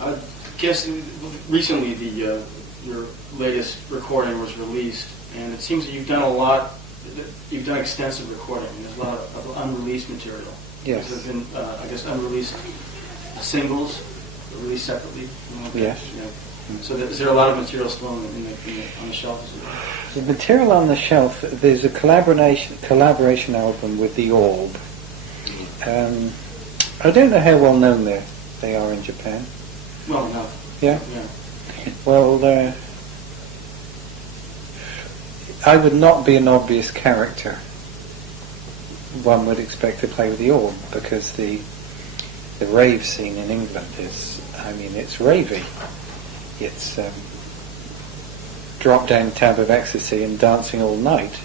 I guess recently your latest recording was released, and it seems that you've done a lot. You've done extensive recording, and there's a lot of unreleased material. Yes. There have been, I guess, unreleased singles released separately. Yes. So is there a lot of material still on the shelf? The material on the shelf, there's a collaboration album with the Orb. I don't know how well known they are in Japan. Well enough. Yeah? Yeah. Well, I would not be an obvious character one would expect to play with the Orb, because the rave scene in England is, it's ravey. It's drop down tab of ecstasy and dancing all night.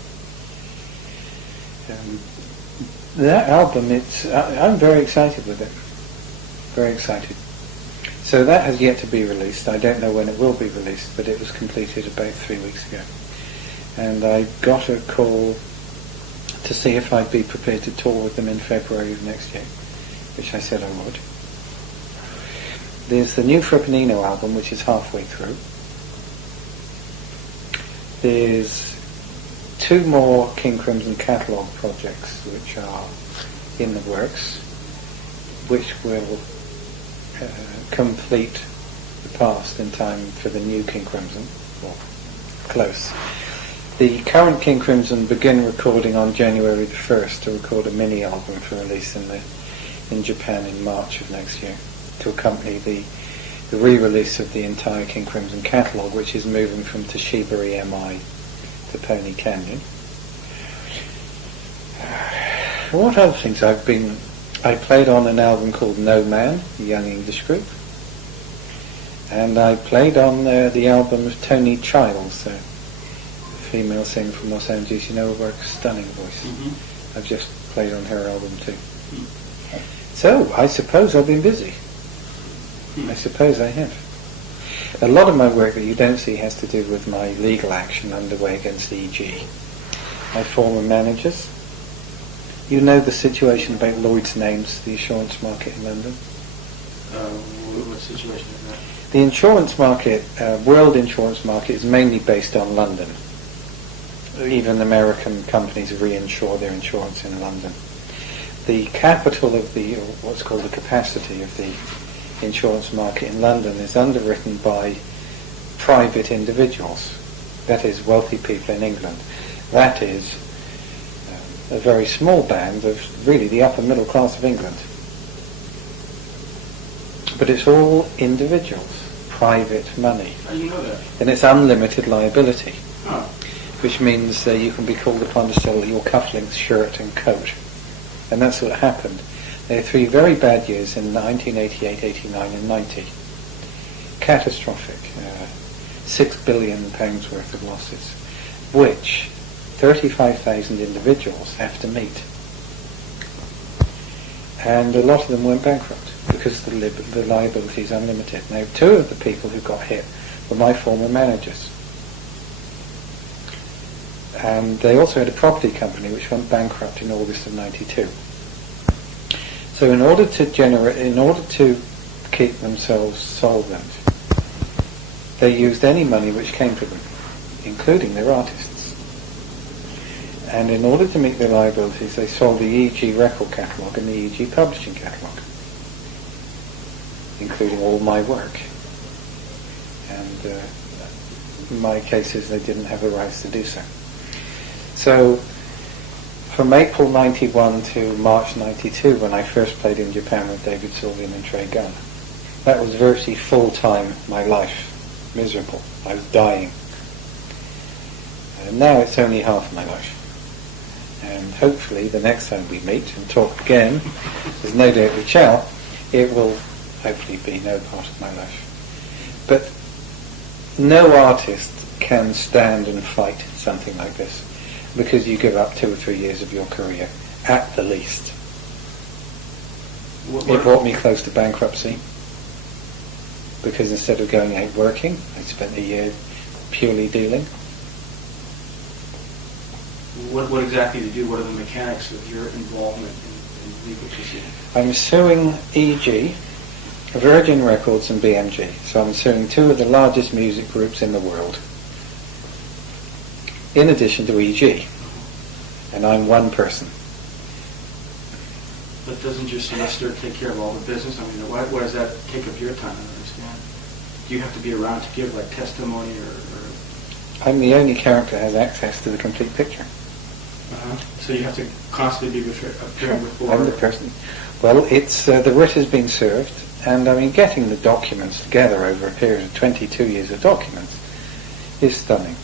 That album, I'm very excited with it. Very excited. So that has yet to be released. I don't know when it will be released, but it was completed about 3 weeks ago. And I got a call to see if I'd be prepared to tour with them in February of next year, which I said I would. There's the new Fripp album, which is halfway through. There's 2 more King Crimson catalogue projects which are in the works, which will complete the past in time for the new King Crimson, or close. The current King Crimson begin recording on January the 1st to record a mini album for release in Japan in March of next year, to accompany the re-release of the entire King Crimson catalogue, which is moving from Toshiba EMI to Pony Canyon. What other things I played on an album called No Man, a young English group, and I played on the album of Tony Childs, a female singer from Los Angeles, her stunning voice. Mm-hmm. I've just played on her album too. Mm-hmm. So, I suppose I've been busy. I suppose I have. A lot of my work that you don't see has to do with my legal action underway against EG. My former managers. You know the situation about Lloyd's Names, the insurance market in London? What situation is that? The insurance market, world insurance market, is mainly based on London. Even American companies reinsure their insurance in London. The capital of what's called the capacity of the insurance market in London is underwritten by private individuals, that is, wealthy people in England. That is a very small band of really the upper middle class of England. But it's all individuals, private money. How do you know that? And it's unlimited liability, which means you can be called upon to sell your cufflinks, shirt and coat. And that's what happened. There were 3 very bad years in 1988, 89 and 90. Catastrophic. £6 billion worth of losses, which 35,000 individuals have to meet. And a lot of them went bankrupt because the liability is unlimited. Now, 2 of the people who got hit were my former managers. And they also had a property company which went bankrupt in August of 92. So in order to keep themselves solvent, they used any money which came to them, including their artists. And in order to meet their liabilities, they sold the EG record catalogue and the EG publishing catalogue, including all my work. And in my cases, they didn't have the rights to do so. So from April 91 to March 92, when I first played in Japan with David Sylvian and Trey Gunn, that was virtually full-time my life. Miserable. I was dying. And now it's only half my life. And hopefully the next time we meet and talk again, there's no doubt we shall, it will hopefully be no part of my life. But no artist can stand and fight something like this, because you give up 2 or 3 years of your career, at the least. It brought me close to bankruptcy, because instead of going out working, I spent a year purely dealing. What exactly do you do? What are the mechanics of your involvement in legal proceedings? I'm suing EG Virgin Records and BMG. So I'm suing two of the largest music groups in the world, in addition to EG. And I'm one person. But doesn't your solicitor take care of all the business? I mean, why does that take up your time? I don't understand. Do you have to be around to give like testimony or... I'm the only character who has access to the complete picture. So you have to constantly be appearing before... I'm the person. Well, it's the writ has been served, and I mean, getting the documents together over a period of 22 years of documents is stunning.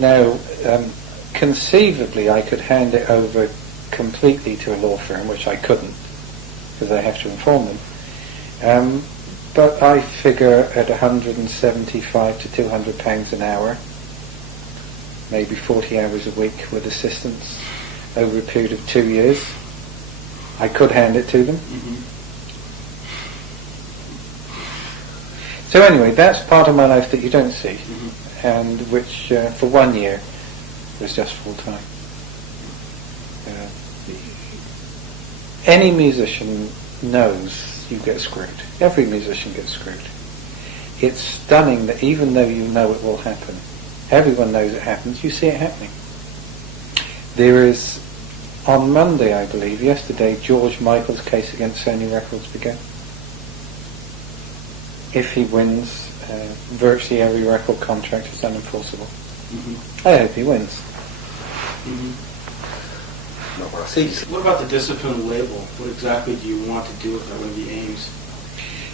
Now, conceivably, I could hand it over completely to a law firm, which I couldn't, because I have to inform them. But I figure at 175 to 200 pounds an hour, maybe 40 hours a week with assistance over a period of 2 years, I could hand it to them. So anyway, that's part of my life that you don't see, and which for 1 year was just full time. Any musician knows you get screwed. Every musician gets screwed. It's stunning that even though you know it will happen, everyone knows it happens, you see it happening. There is, on Monday I believe, yesterday, George Michael's case against Sony Records began. If he wins, virtually every record contract is unenforceable. I hope he wins. What about the discipline label? What exactly do you want to do with that? What are the aims?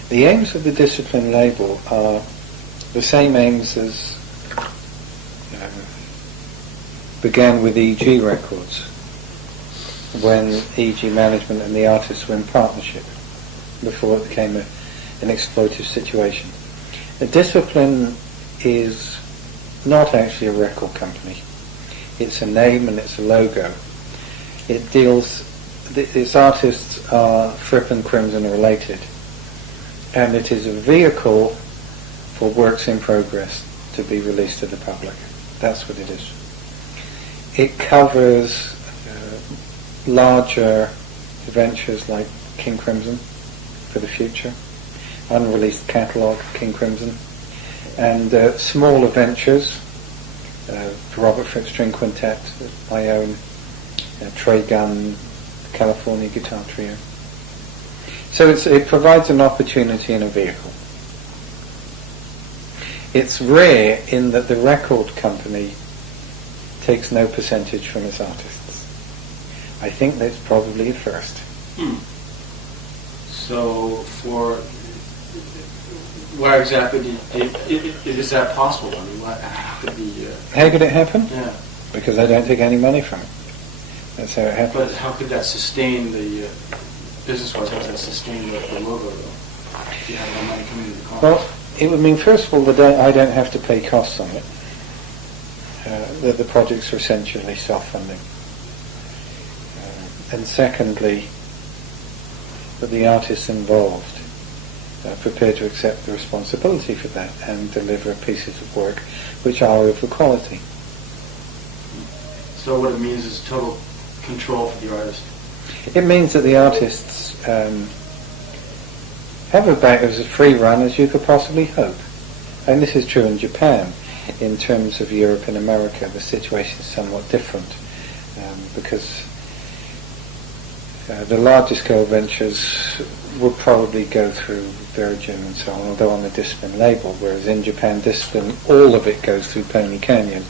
The aims of the discipline label are the same aims as began with EG Records, when EG management and the artists were in partnership, before it became an exploitative situation. The discipline is not actually a record company. It's a name and it's a logo. It deals, its artists are Fripp and Crimson are related, and it is a vehicle for works in progress to be released to the public. That's what it is. It covers larger ventures like King Crimson for the future, unreleased catalogue King Crimson, and smaller ventures, Robert Fripp String Quintet, my own, Trey Gunn, California Guitar Trio. So it provides an opportunity in a vehicle. It's rare in that the record company takes no percentage from its artists. I think that's probably a first. So why exactly is that possible? I mean, how could be... How could it happen? Yeah. Because I don't take any money from it. That's how it happens. But how could that sustain the business-wise? How does that sustain the logo, though? If you have no money coming into the cost? Well, it would mean, first of all, that I don't have to pay costs on it. That the projects are essentially self-funding. And secondly, that the artists involved are prepared to accept the responsibility for that and deliver pieces of work which are of the quality. So what it means is total control for the artist. It means that the artists have about as a free run as you could possibly hope. And this is true in Japan. In terms of Europe and America, the situation is somewhat different because the larger scale ventures will probably go through Virgin and so on, although on the Discipline label, whereas in Japan, Discipline, all of it goes through Pony Canyon.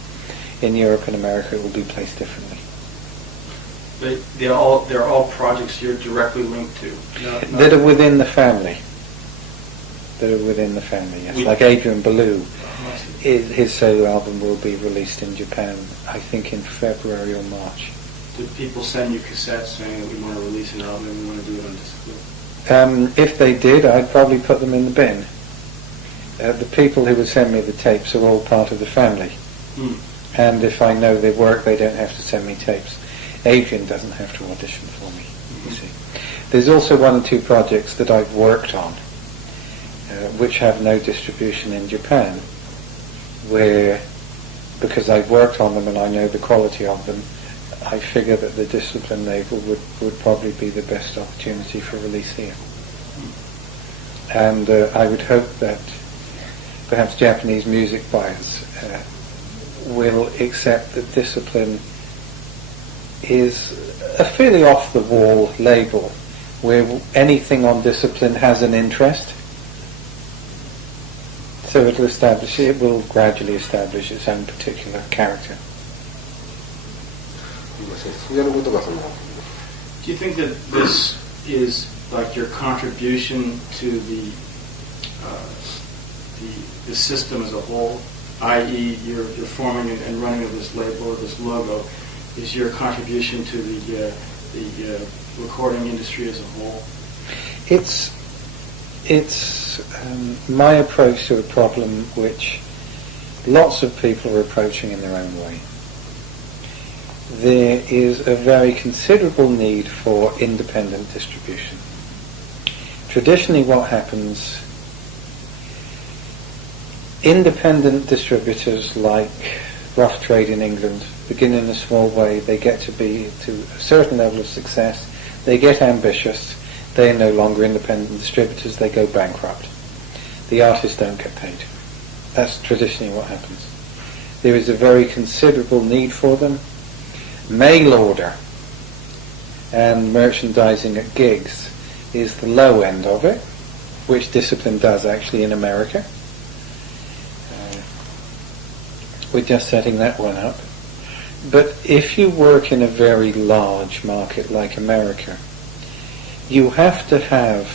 In Europe and America, it will be placed differently. They're all projects you're directly linked to. That are within the family. Yes. Like Adrian Ballou, his solo album will be released in Japan, I think in February or March. Do people send you cassettes saying that we want to release an album and we want to do it on Discipline? If they did, I'd probably put them in the bin. The people who would send me the tapes are all part of the family. And if I know their work, they don't have to send me tapes. Adrian doesn't have to audition for me, you see. There's also one or two projects that I've worked on, which have no distribution in Japan, where, because I've worked on them and I know the quality of them, I figure that the Discipline label would probably be the best opportunity for release here. And I would hope that perhaps Japanese music buyers will accept that discipline is a fairly off-the-wall label where anything on discipline has an interest. So it will gradually establish its own particular character. Do you think that this is like your contribution to the system as a whole, i.e., your forming and running of this label or this logo, is your contribution to the recording industry as a whole? It's my approach to a problem which lots of people are approaching in their own way. There is a very considerable need for independent distribution. Traditionally what happens, independent distributors like Rough Trade in England begin in a small way, they get to be to a certain level of success, they get ambitious, they are no longer independent distributors, they go bankrupt. The artists don't get paid. That's traditionally what happens. There is a very considerable need for them. Mail order and merchandising at gigs is the low end of it, which discipline does actually in America. We're just setting that one up. But if you work in a very large market like America, you have to have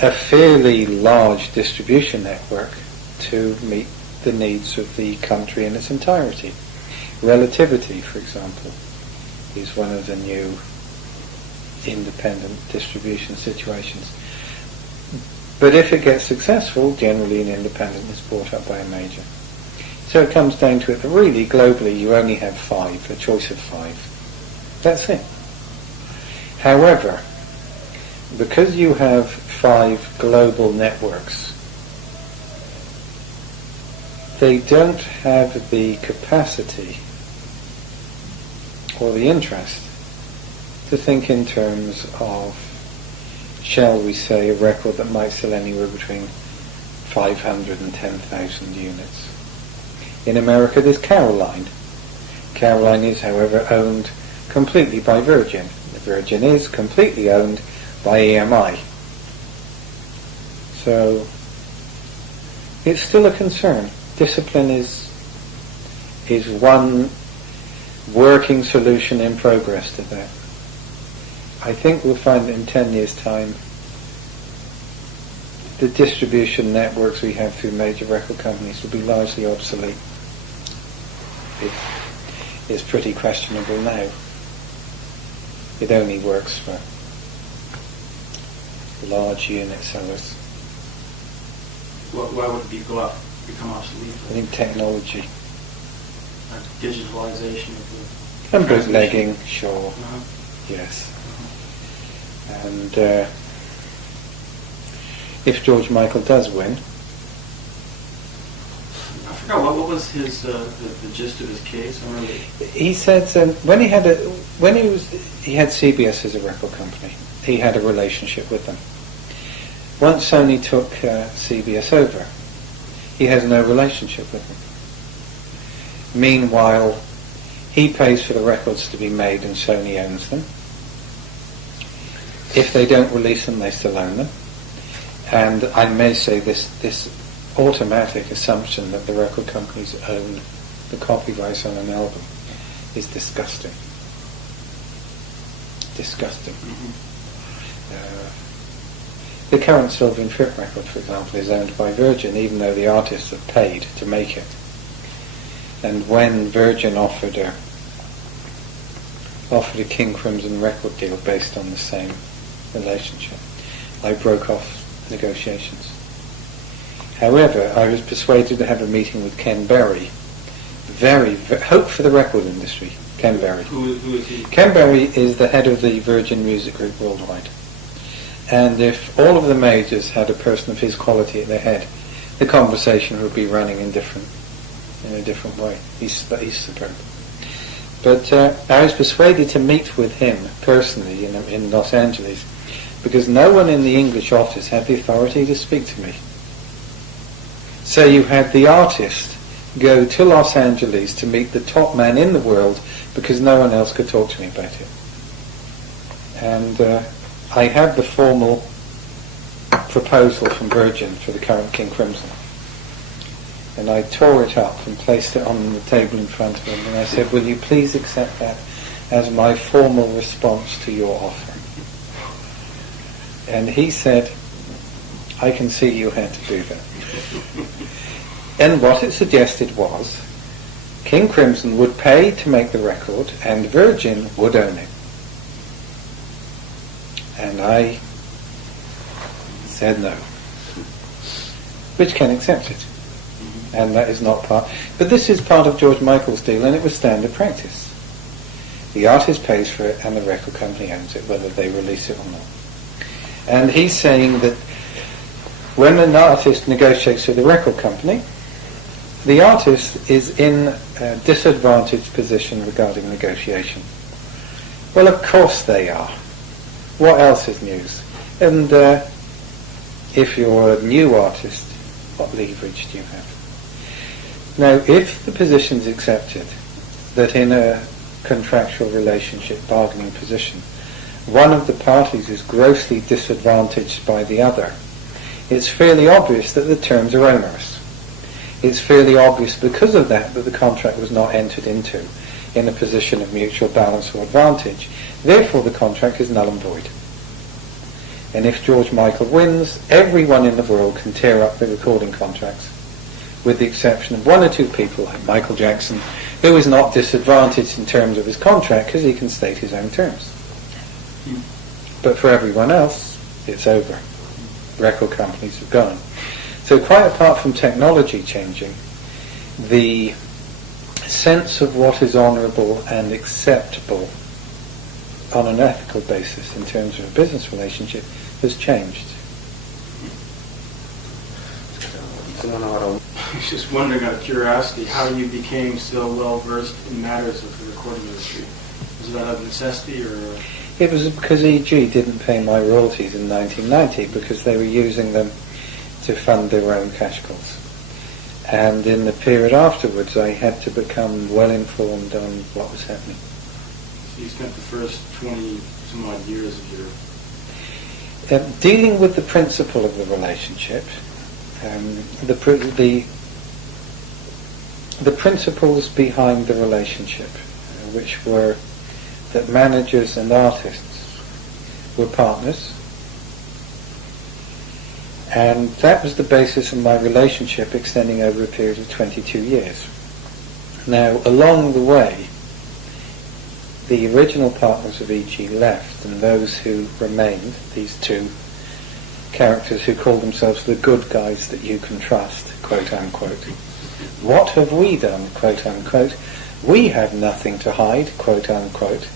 a fairly large distribution network to meet the needs of the country in its entirety. Relativity, for example, is one of the new independent distribution situations. But if it gets successful, generally an independent is bought up by a major. So it comes down to it that really globally you only have a choice of 5. That's it. However, because you have 5 global networks, they don't have the capacity or the interest to think in terms of, shall we say, a record that might sell anywhere between 500 and 10,000 units. In America there's Caroline. Caroline is, however, owned completely by Virgin. The Virgin is completely owned by EMI. So it's still a concern. Discipline is one working solution in progress to that. I think we'll find that in 10 years' time the distribution networks we have through major record companies will be largely obsolete. It's pretty questionable now. It only works for large unit sellers. Why would it become obsolete? I think technology. Like digitalization of the... And bootlegging, sure. Uh-huh. Yes. And if George Michael does win... I forgot, what was his the gist of his case? I remember. He said he had CBS as a record company, he had a relationship with them. Once Sony took CBS over, he has no relationship with them. Meanwhile, he pays for the records to be made and Sony owns them. If they don't release them, they still own them. And I may say this automatic assumption that the record companies own the copyrights on an album is disgusting. Disgusting. Mm-hmm. The current Sylvan Fripp record, for example, is owned by Virgin, even though the artists have paid to make it. And when Virgin offered a King Crimson record deal based on the same relationship, I broke off negotiations. However, I was persuaded to have a meeting with Ken Berry, hope for the record industry, Ken Berry. Who is he? Ken Berry is the head of the Virgin Music Group worldwide. And if all of the majors had a person of his quality at their head, the conversation would be running in a different way. He's superb. But I was persuaded to meet with him personally in Los Angeles because no one in the English office had the authority to speak to me. So you had the artist go to Los Angeles to meet the top man in the world because no one else could talk to me about it. And I had the formal proposal from Virgin for the current King Crimson. And I tore it up and placed it on the table in front of him, and I said, will you please accept that as my formal response to your offer? And he said, I can see you had to do that. And what it suggested was King Crimson would pay to make the record and Virgin would own it. And I said no. Which can accept it. And that is not part. But this is part of George Michael's deal, and it was standard practice. The artist pays for it and the record company owns it, whether they release it or not. And he's saying that when an artist negotiates with the record company, the artist is in a disadvantaged position regarding negotiation. Well, of course they are. What else is news? And if you're a new artist, what leverage do you have? Now, if the position is accepted that in a contractual relationship bargaining position, one of the parties is grossly disadvantaged by the other, it's fairly obvious that the terms are onerous. It's fairly obvious because of that the contract was not entered into in a position of mutual balance or advantage. Therefore, the contract is null and void. And if George Michael wins, everyone in the world can tear up the recording contracts, with the exception of one or two people like Michael Jackson, who is not disadvantaged in terms of his contract because he can state his own terms. But for everyone else, it's over. Record companies have gone. So quite apart from technology changing, the sense of what is honourable and acceptable on an ethical basis in terms of a business relationship has changed. I was just wondering, out of curiosity, how you became so well versed in matters of the recording industry. Was that out of necessity, or? It was because EG didn't pay my royalties in 1990 because they were using them to fund their own cash calls. And in the period afterwards, I had to become well informed on what was happening. So you spent the first 20 some odd years of your... Dealing with the principle of the relationship, the principles behind the relationship, which were that managers and artists were partners, and that was the basis of my relationship extending over a period of 22 years. Now, along the way, the original partners of EG left, and those who remained, these two characters who called themselves the good guys that you can trust, quote unquote. What have we done, quote unquote? We have nothing to hide, quote unquote.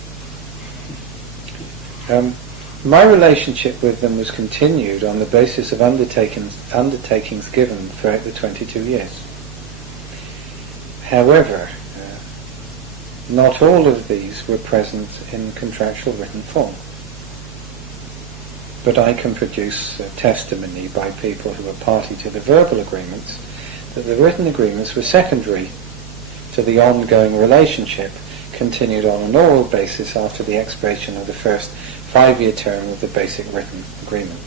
My relationship with them was continued on the basis of undertakings given throughout the 22 years. However, not all of these were present in contractual written form. But I can produce testimony by people who were party to the verbal agreements that the written agreements were secondary to the ongoing relationship continued on an oral basis after the expiration of the first 5-year term of the basic written agreement.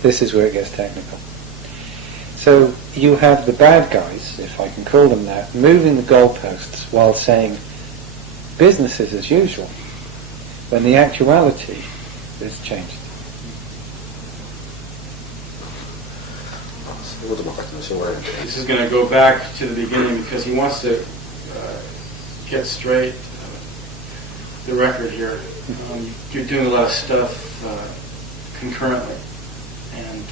This is where it gets technical. So you have the bad guys, if I can call them that, moving the goalposts while saying business is as usual, when the actuality is changed. This is going to go back to the beginning because he wants to get straight the record here. You're doing a lot of stuff concurrently, and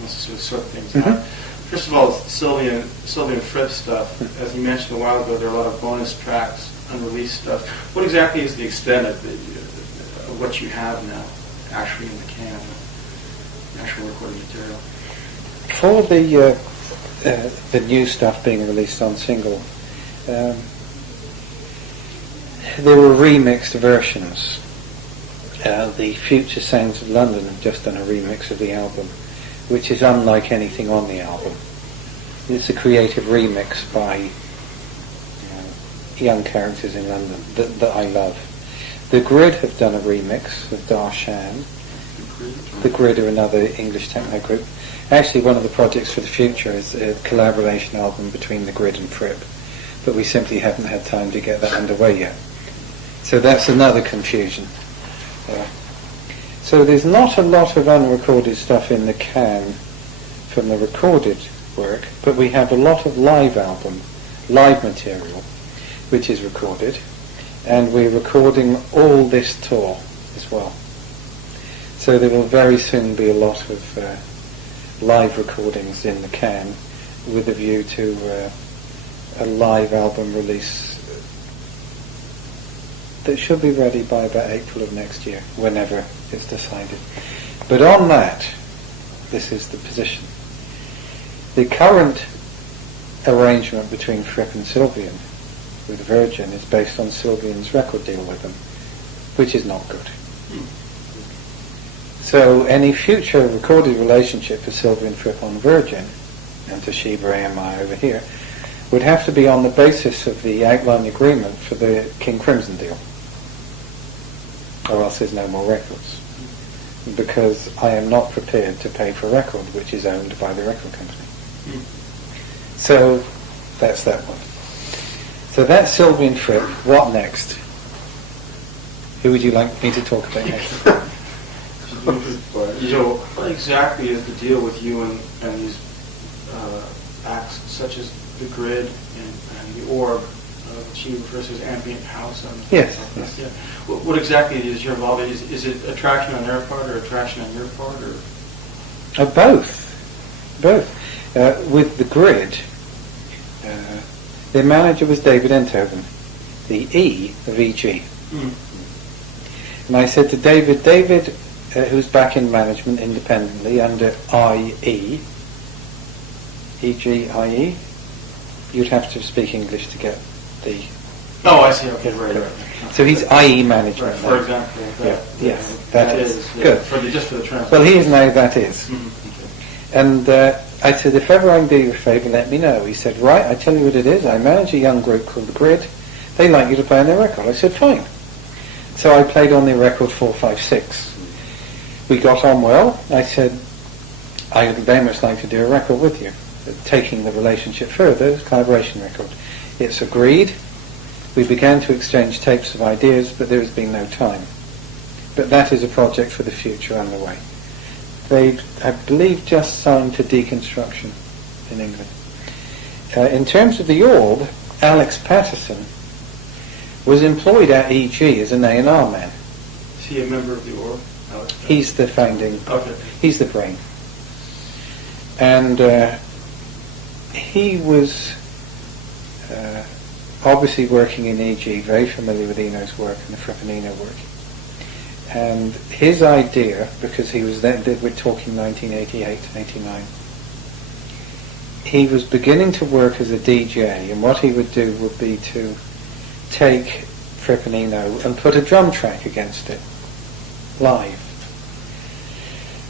wants to sort things out. First of all, Sylvia and Fripp stuff. As you mentioned a while ago, there are a lot of bonus tracks, unreleased stuff. What exactly is the extent of what you have now, actually in the can, actual recording material? For the new stuff being released on single, there were remixed versions, the Future Sounds of London have just done a remix of the album, which is unlike anything on the album. It's a creative remix by young characters in London that I love. The Grid have done a remix of Darshan. The Grid are another English techno group. Actually, one of the projects for the future is a collaboration album between the Grid and Fripp, but we simply haven't had time to get that underway yet. So that's another confusion. So there's not a lot of unrecorded stuff in the can from the recorded work, but we have a lot of live material, which is recorded, and we're recording all this tour as well. So there will very soon be a lot of live recordings in the can with a view to a live album release that should be ready by about April of next year, whenever it's decided. But on that, this is the position. The current arrangement between Fripp and Sylvian with Virgin is based on Sylvian's record deal with them, which is not good. So any future recorded relationship for Sylvian Fripp on Virgin, and Toshiba AMI over here, would have to be on the basis of the outline agreement for the King Crimson deal, or else there's no more records. Because I am not prepared to pay for a record which is owned by the record company. So that's that one. So that's Sylvian Fripp. What next? Who would you like me to talk about next? So what exactly is the deal with you and these acts such as the Grid and the Orb, which he refers to as ambient house? Yes. Yeah. What exactly is your involvement? Is it attraction on their part or attraction on your part? Or? Both. With the Grid, their manager was David Enthoven, the E of EG. And I said to David, who's back in management independently under IE, EGIE, you'd have to speak English to get the... Oh, I see. Okay, right. So he's IE management. Right, for example. Yes, that is. Good. Just for the translation. Well, he is now that is. Okay. And I said, if ever I can do you a favour, let me know. He said, right, I tell you what it is. I manage a young group called The Grid. They like you to play on their record. I said, fine. So I played on their record 456. We got on well. I said, I would very much like to do a record with you, taking the relationship further, collaboration record. It's agreed. We began to exchange tapes of ideas, but there has been no time. But that is a project for the future underway. They've, I believe, just signed to Deconstruction in England. In terms of the Orb, Alex Patterson was employed at EG as an A&R man. Is he a member of the Orb? He's the founding. Okay. He's the brain. And he was obviously working in EG, very familiar with Eno's work and the Fripp and Eno work. And his idea, because he was then, we're talking 1988, 89, he was beginning to work as a DJ, and what he would do would be to take Fripp and Eno and put a drum track against it, live.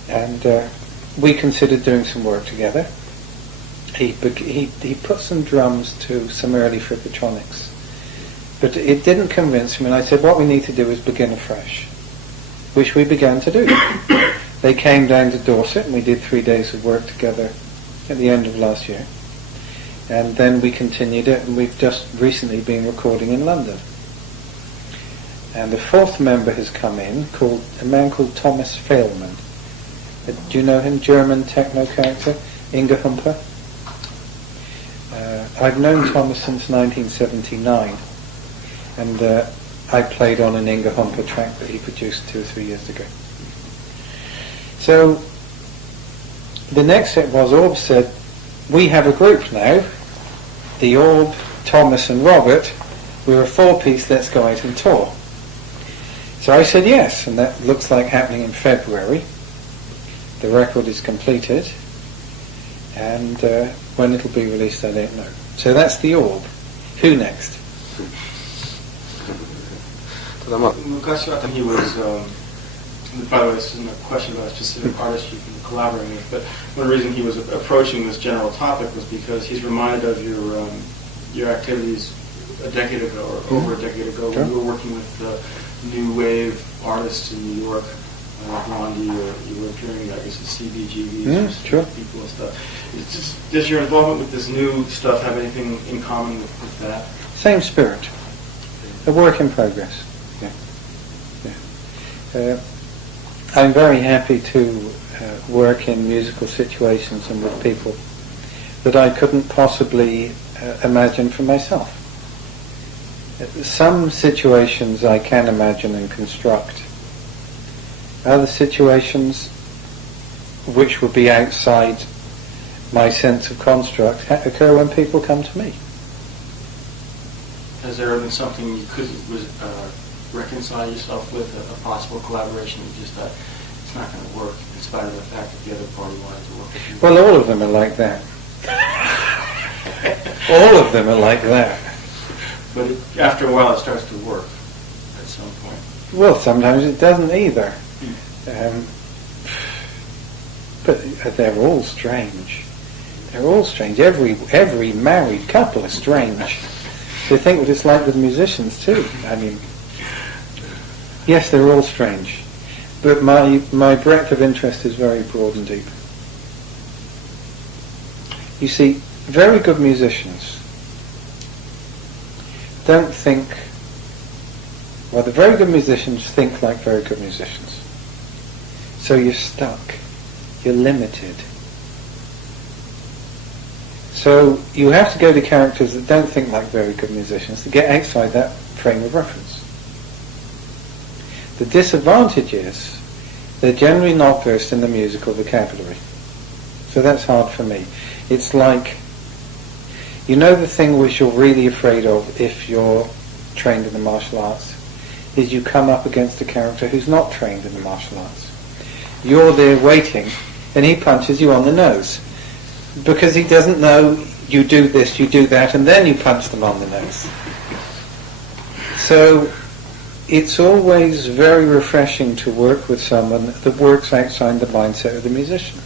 And we considered doing some work together. He put some drums to some early Frippatronics, but it didn't convince me, and I said, what we need to do is begin afresh, which we began to do. They came down to Dorset, and we did 3 days of work together at the end of last year, and then we continued it, and we've just recently been recording in London. And the fourth member has come in, a man called Thomas Fehlmann. Do you know him? German techno character, Inga Humper. I've known Thomas since 1979, and I played on an Inga Humper track that he produced 2 or 3 years ago. So the next step was, Orb said, we have a group now, the Orb, Thomas and Robert, we're a 4-piece, let's go out and tour. So I said yes, and that looks like happening in February. The record is completed, and when it'll be released I don't know. So that's the Orb. Who next? 昔はhe was by the way, this isn't a question about a specific artist you've been collaborating with, but one reason he was approaching this general topic was because he's reminded of your activities a decade ago, or over a decade ago, when you were working with new wave artists in New York, Blondie, or you were appearing, I guess, at CBGBs, people and stuff. Does your involvement with this new stuff have anything in common with that? Same spirit. A work in progress. I'm very happy to work in musical situations and with people that I couldn't possibly imagine for myself. Some situations I can imagine and construct. Other situations which would be outside my sense of construct occur when people come to me. Has there been something you couldn't reconcile yourself with, a possible collaboration that just thought it's not going to work in spite of the fact that the other party wanted to work with you? Well, all of them are like that. All of them are like that. But after a while it starts to work at some point. Well, sometimes it doesn't either. But they're all strange. They're all strange. Every married couple is strange. So think what it's like with musicians too. I mean, yes, they're all strange. But my breadth of interest is very broad and deep. You see, very good musicians don't think, well, the very good musicians think like very good musicians. So you're stuck. You're limited. So you have to go to characters that don't think like very good musicians to get outside that frame of reference. The disadvantage is they're generally not versed in the musical vocabulary. So that's hard for me. It's like, you know, the thing which you're really afraid of if you're trained in the martial arts is you come up against a character who's not trained in the martial arts. You're there waiting and he punches you on the nose because he doesn't know you do this, you do that, and then you punch them on the nose. So it's always very refreshing to work with someone that works outside the mindset of the musician.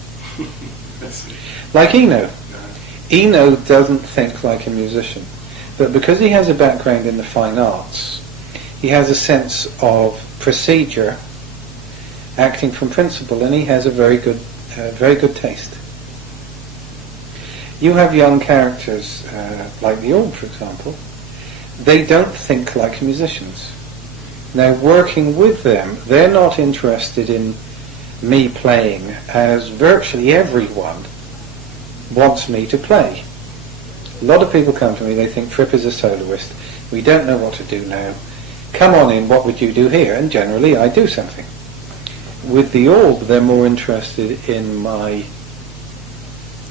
Like Eno. Eno doesn't think like a musician, but because he has a background in the fine arts, he has a sense of procedure, acting from principle, and he has a very good taste. You have young characters, like the Orb, for example. They don't think like musicians. Now, working with them, they're not interested in me playing, as virtually everyone wants me to play. A lot of people come to me, they think Fripp is a soloist, we don't know what to do now, come on in, what would you do here? And generally I do something. With the Orb, they're more interested in my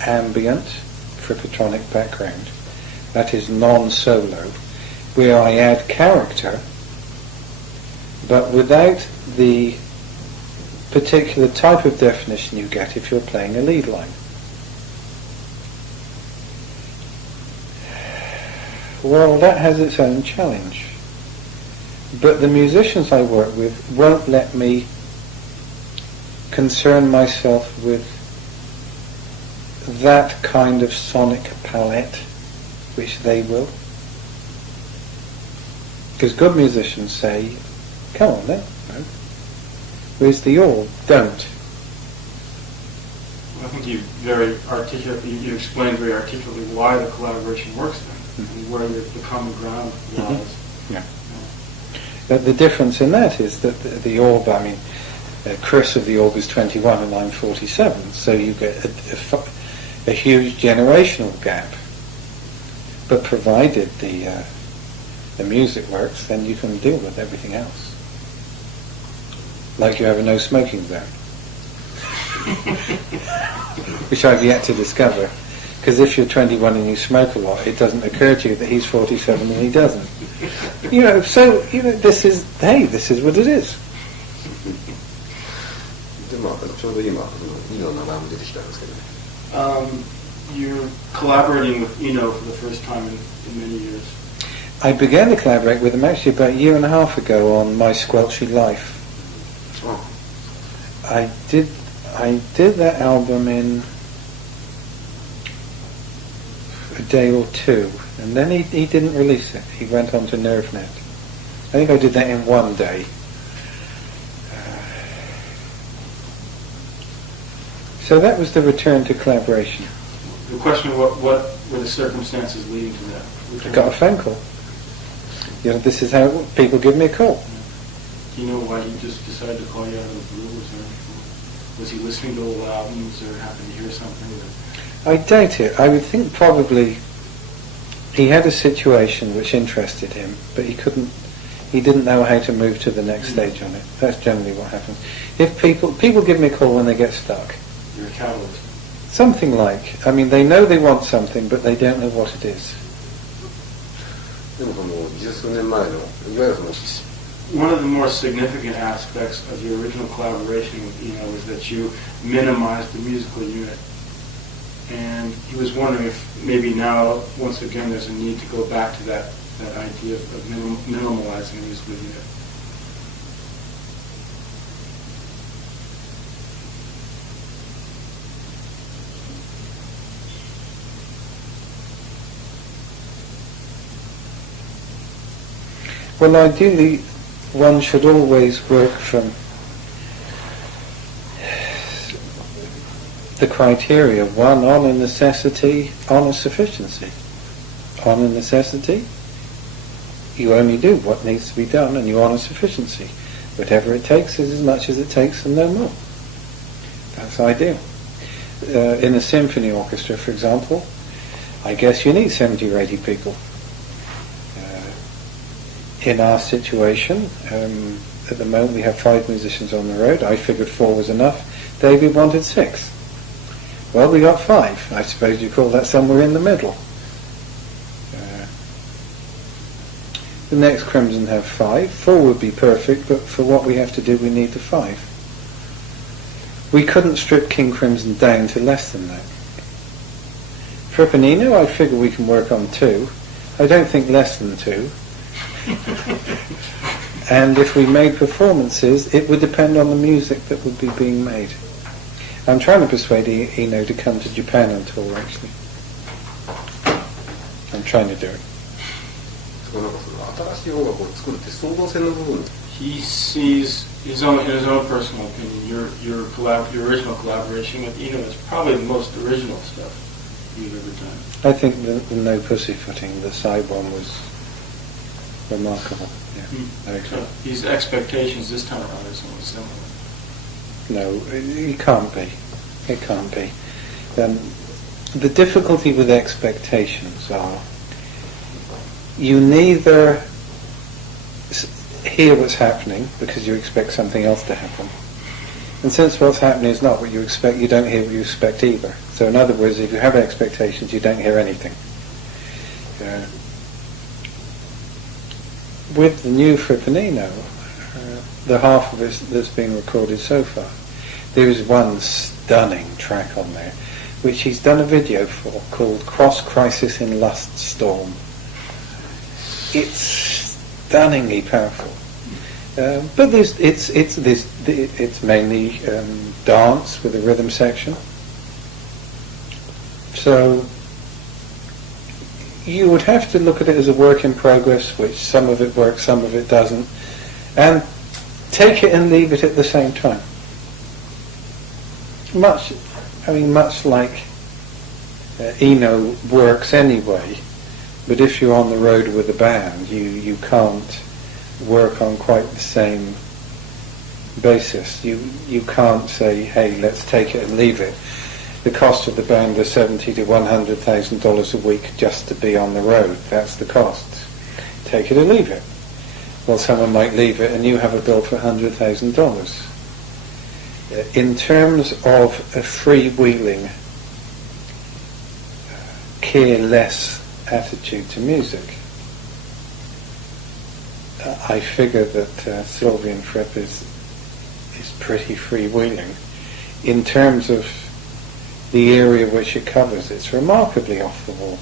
ambient frippatronic background, that is non-solo, where I add character but without the particular type of definition you get if you're playing a lead line. Well, that has its own challenge. But the musicians I work with won't let me concern myself with that kind of sonic palette, which they will. Because good musicians say, come on then, no. Whereas the Orb don't. Well, I think you very articulately, you explained very articulately why the collaboration works then, and where the common ground lies. Yeah. But the difference in that is that the Orb, I mean, Chris of the Orb is 21 and I'm 47, so you get a huge generational gap. But provided the music works, then you can deal with everything else. Like you have a no smoking zone. Which I've yet to discover. Because if you're 21 and you smoke a lot, it doesn't occur to you that he's 47 and he doesn't. This is what it is. でもちょうど今Enoの名前も出てきたんですけどね。You're collaborating with Eno for the first time in many years. I began to collaborate with him actually about a year and a half ago on My Squelchy Life. Oh. I did that album in a day or two, and then he didn't release it. He went on to NerveNet. I think I did that in one day. So that was the return to collaboration. The question, what were the circumstances leading to that? I got a phone call. You know, this is how people give me a call. Do you know why he just decided to call you out of the blue? Was he listening to old albums or happened to hear something? I doubt it. I would think probably he had a situation which interested him, but he didn't know how to move to the next stage on it. That's generally what happens. If people give me a call when they get stuck. You're a catalyst. Something like, I mean, they know they want something, but they don't know what it is. One of the more significant aspects of your original collaboration with Eno was that you minimized the musical unit. And he was wondering if maybe now, once again, there's a need to go back to that idea of minimalizing the musical unit. Well, ideally, one should always work from the criteria, one, on a necessity, on a sufficiency. On a necessity, you only do what needs to be done, and you on a sufficiency. Whatever it takes is as much as it takes and no more. That's ideal. In a symphony orchestra, for example, I guess you need 70 or 80 people. In our situation, at the moment we have 5 musicians on the road. I figured 4 was enough. David wanted 6. Well, we got 5. I suppose you call that somewhere in the middle. The next Crimson have 5. 4 would be perfect, but for what we have to do, we need the 5. We couldn't strip King Crimson down to less than that. Fripp and Eno, I figure we can work on 2. I don't think less than 2. And if we made performances, it would depend on the music that would be being made. I'm trying to persuade Eno to come to Japan on tour, actually. I'm trying to do it. He sees in his own personal opinion, your original collaboration with Eno is probably the most original stuff you've ever done. I think the No Pussyfooting, the side one, was remarkable. Yeah, very good. So his expectations this time around are somewhat similar. No, it can't be. It can't be. The difficulty with expectations are you neither hear what's happening because you expect something else to happen, and since what's happening is not what you expect, you don't hear what you expect either. So in other words, if you have expectations, you don't hear anything. With the new Fripp and Eno, the half of it that's been recorded so far, there is one stunning track on there, which he's done a video for, called Cross Crisis in Lust Storm. It's stunningly powerful, but it's mainly dance with a rhythm section. So you would have to look at it as a work in progress, which some of it works, some of it doesn't, and take it and leave it at the same time. Much like Eno works anyway, but if you're on the road with a band, you can't work on quite the same basis. You can't say, hey, let's take it and leave it. The cost of the band is $70,000 to $100,000 a week just to be on the road. That's the cost. Take it or leave it. Well, someone might leave it and you have a bill for $100,000. In terms of a freewheeling, careless attitude to music, I figure that Sylvian Fripp is pretty freewheeling. In terms of the area which it covers, it's remarkably off the wall.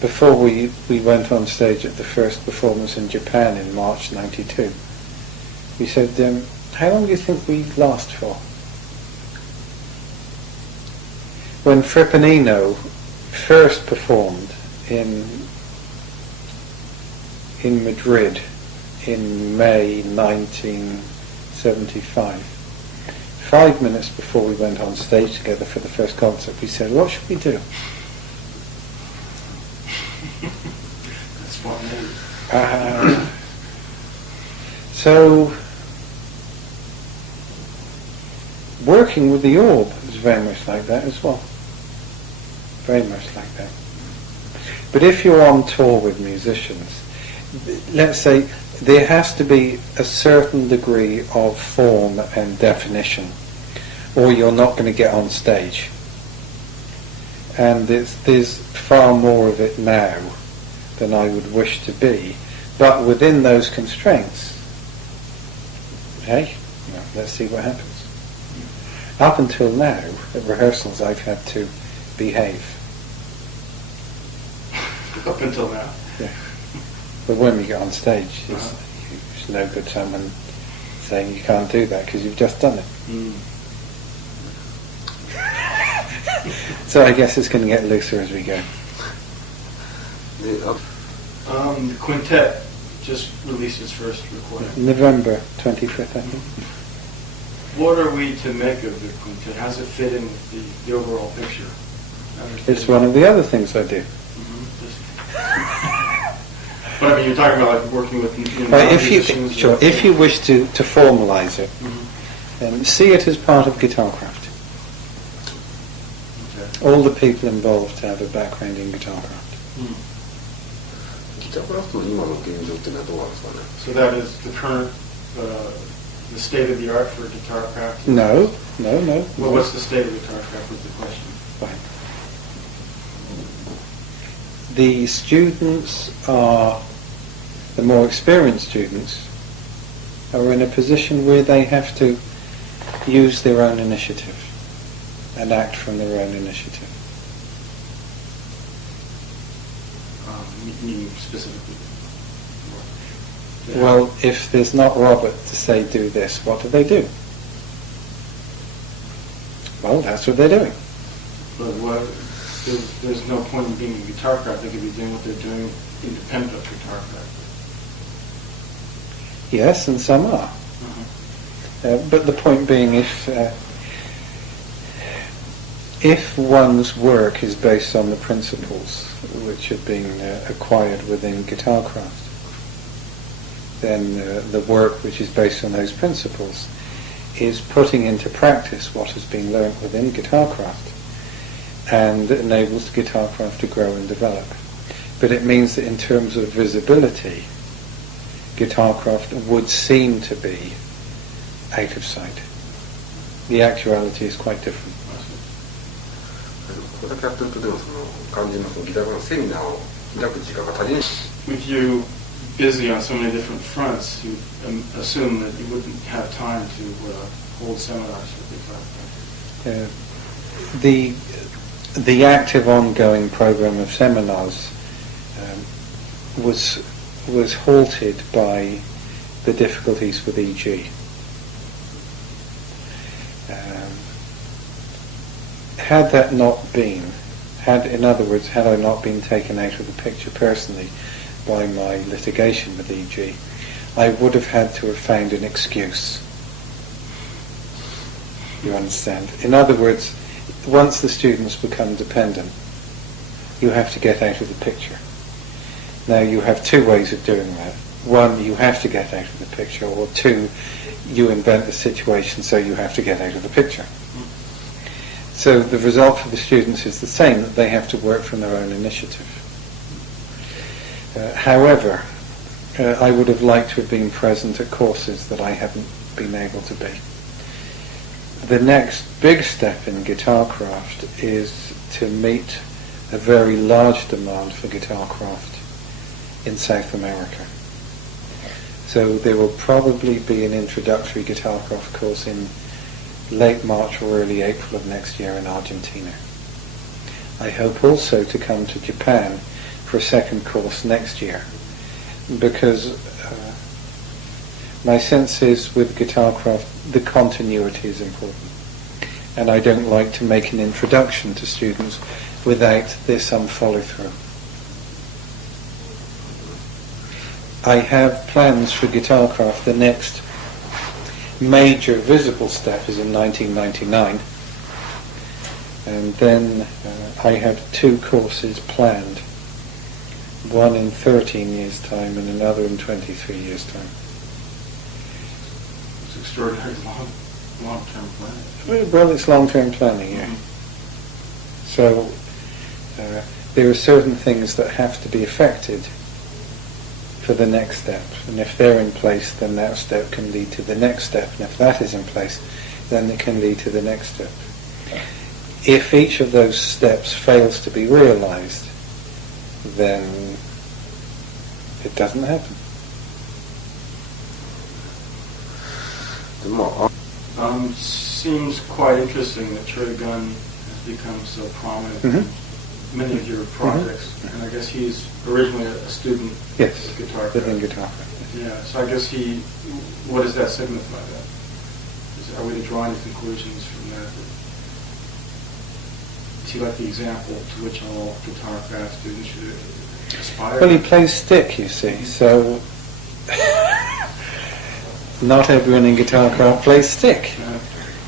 Before we went on stage at the first performance in Japan in March '92, we said, How long do you think we last for? When Fripp and Eno first performed in Madrid in May 1975, 5 minutes before we went on stage together for the first concert, we said, what should we do? That's spontaneous. So, working with the orb is very much like that as well. Very much like that. But if you're on tour with musicians, let's say there has to be a certain degree of form and definition, or you're not going to get on stage. And there's far more of it now than I would wish to be. But within those constraints, hey, let's see what happens. Up until now, at rehearsals, I've had to behave. Up until now? Yeah. But when we get on stage, it's no good someone saying you can't do that because you've just done it. So I guess it's going to get looser as we go. The quintet just released its first recording. November 25th, I think. What are we to make of the quintet? How does it fit in with the overall picture? It's one of the other things I do. But I mean, you're talking about like working with musicians. If you wish to formalise it, then see it as part of Guitarcraft. Okay. All the people involved have a background in Guitarcraft. So that is the current, the state of the art for Guitarcraft? No. Well, what's the state of Guitarcraft was the question. Fine. The students are, the more experienced students, are in a position where they have to use their own initiative and act from their own initiative. Meaning specifically? Well, if there's not Robert to say do this, what do they do? Well, that's what they're doing. But there's no point in being in Guitarcraft. They could be doing what they're doing independent of Guitarcraft. Yes, and some are. But the point being, if one's work is based on the principles which have been acquired within Guitarcraft, then the work which is based on those principles is putting into practice what has been learnt within Guitarcraft and enables Guitarcraft to grow and develop. But it means that in terms of visibility, Guitarcraft would seem to be out of sight. The actuality is quite different. With you busy on so many different fronts, you assume that you wouldn't have time to hold seminars for Guitarcraft. The active ongoing program of seminars was halted by the difficulties with EG. Had that not been, in other words, had I not been taken out of the picture personally by my litigation with EG, I would have had to have found an excuse. You understand? In other words, once the students become dependent, you have to get out of the picture. Now you have two ways of doing that. One, you have to get out of the picture, or two, you invent a situation so you have to get out of the picture. So the result for the students is the same, that they have to work from their own initiative. However, I would have liked to have been present at courses that I haven't been able to be. The next big step in Guitarcraft is to meet a very large demand for Guitarcraft in South America. So there will probably be an introductory Guitarcraft course in late March or early April of next year in Argentina. I hope also to come to Japan for a second course next year, because My sense is with guitarcraft, the continuity is important. And I don't like to make an introduction to students without there's some follow-through. I have plans for guitarcraft. The next major visible step is in 1999. And then I have 2 courses planned. One in 13 years' time and another in 23 years' time. It's extraordinary long-term planning. Well, it's long-term planning, yeah. So there are certain things that have to be affected for the next step. And if they're in place, then that step can lead to the next step. And if that is in place, then it can lead to the next step. If each of those steps fails to be realized, then it doesn't happen. Seems quite interesting that Trey Gunn has become so prominent in many of your projects. And I guess he's originally a student of guitarcraft. Yes, in guitarcraft. Yeah, so I guess what does that signify then? Are we to draw any conclusions from that? Is he like the example to which all guitarcraft students should aspire? Well, he plays stick, you see, so not everyone in guitarcraft plays stick.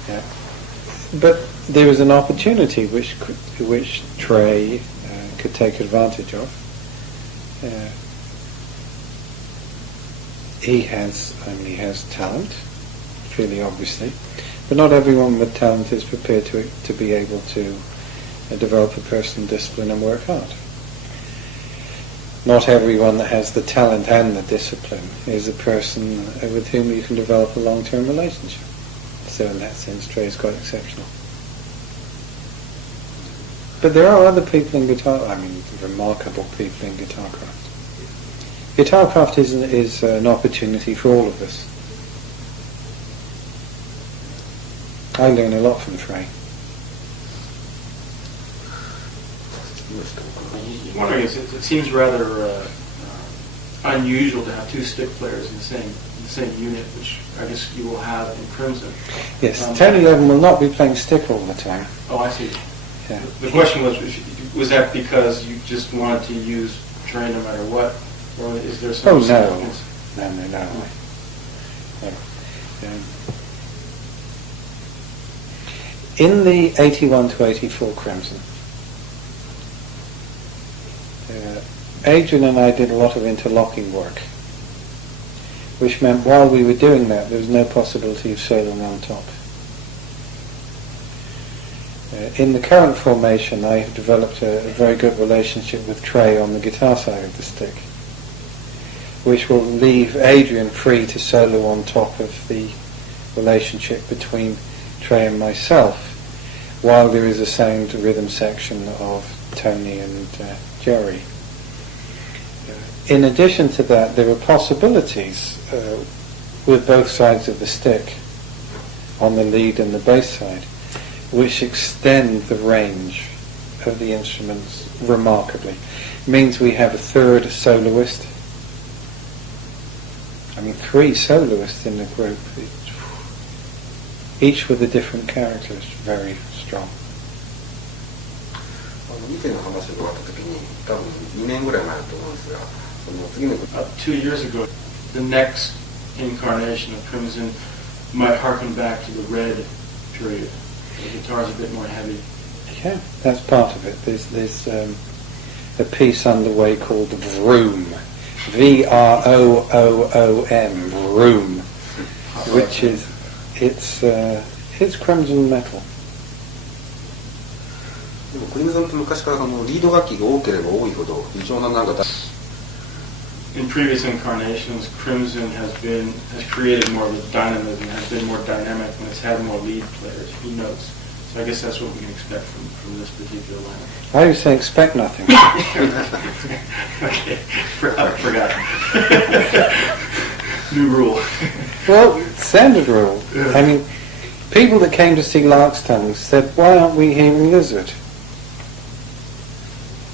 Yeah. But there is an opportunity which Trey could take advantage of. He has talent, fairly obviously, but not everyone with talent is prepared to be able to develop a personal discipline and work hard. Not everyone that has the talent and the discipline is a person with whom you can develop a long-term relationship. So in that sense, Trey is quite exceptional. But there are other people in remarkable people in guitarcraft. Guitarcraft is an opportunity for all of us. I learn a lot from Trey. I'm wondering, it seems rather unusual to have 2 stick players in the same unit, which I guess you will have in Crimson. Yes, Tony Levin will not be playing stick all the time. Oh, I see. Yeah. The question was that because you just wanted to use Trey no matter what, or is there some significance? No. In the 81 to 84 Crimson, Adrian and I did a lot of interlocking work, which meant while we were doing that, there was no possibility of soloing on top. In the current formation, I have developed a very good relationship with Trey on the guitar side of the stick, which will leave Adrian free to solo on top of the relationship between Trey and myself, while there is a sound rhythm section of Tony and Jerry. In addition to that, there are possibilities with both sides of the stick, on the lead and the bass side, which extend the range of the instruments remarkably. It means we have a third soloist. 3 soloists in the group, each with a different character. It's very strong. 以前の話が終わった時に多分2年ぐらい前だと思うんですが、その次の 2 years ago, the next incarnation of Crimson might harken back to the Red period. The guitar's a bit more heavy. Yeah, that's part of it. There's a piece underway called Vroom, V-R-O-O-O-M, Vroom, which is it's Crimson metal. でもクリムゾンって昔からリード楽器が多ければ多いほど異常なIn previous incarnations, Crimson has created more of a dynamism, has been more dynamic when it's had more lead players, he notes. So I guess that's what we can expect from this particular lineup. I would say expect nothing. Okay, I forgot. New rule. Well, standard rule. Yeah. People that came to see Lark's Tongue said, why aren't we hearing Lizard?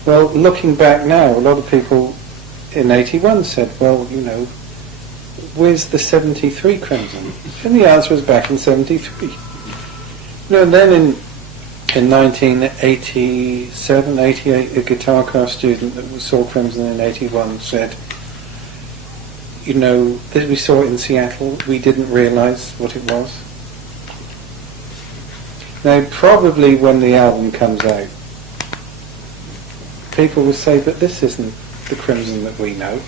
Well, looking back now, a lot of people in 81 said, well, where's the 73 Crimson? And the answer was back in 73. And then in 1987, 88, a guitar class student that saw Crimson in 81 said, that we saw it in Seattle, we didn't realise what it was. Now, probably when the album comes out, people will say, but this isn't the Crimson that we know.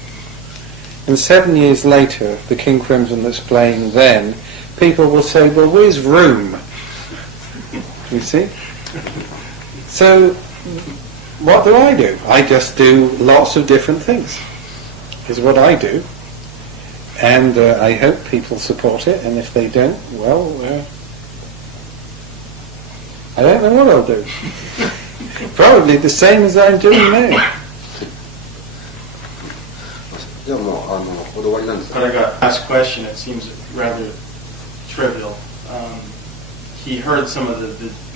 And 7 years later, the King Crimson that's playing then, people will say, well, where's Room? You see? So, what do? I just do lots of different things, is what I do. And I hope people support it, and if they don't, well, I don't know what I'll do. Probably the same as I'm doing now. But I got asked a question, it seems rather trivial. He heard some of the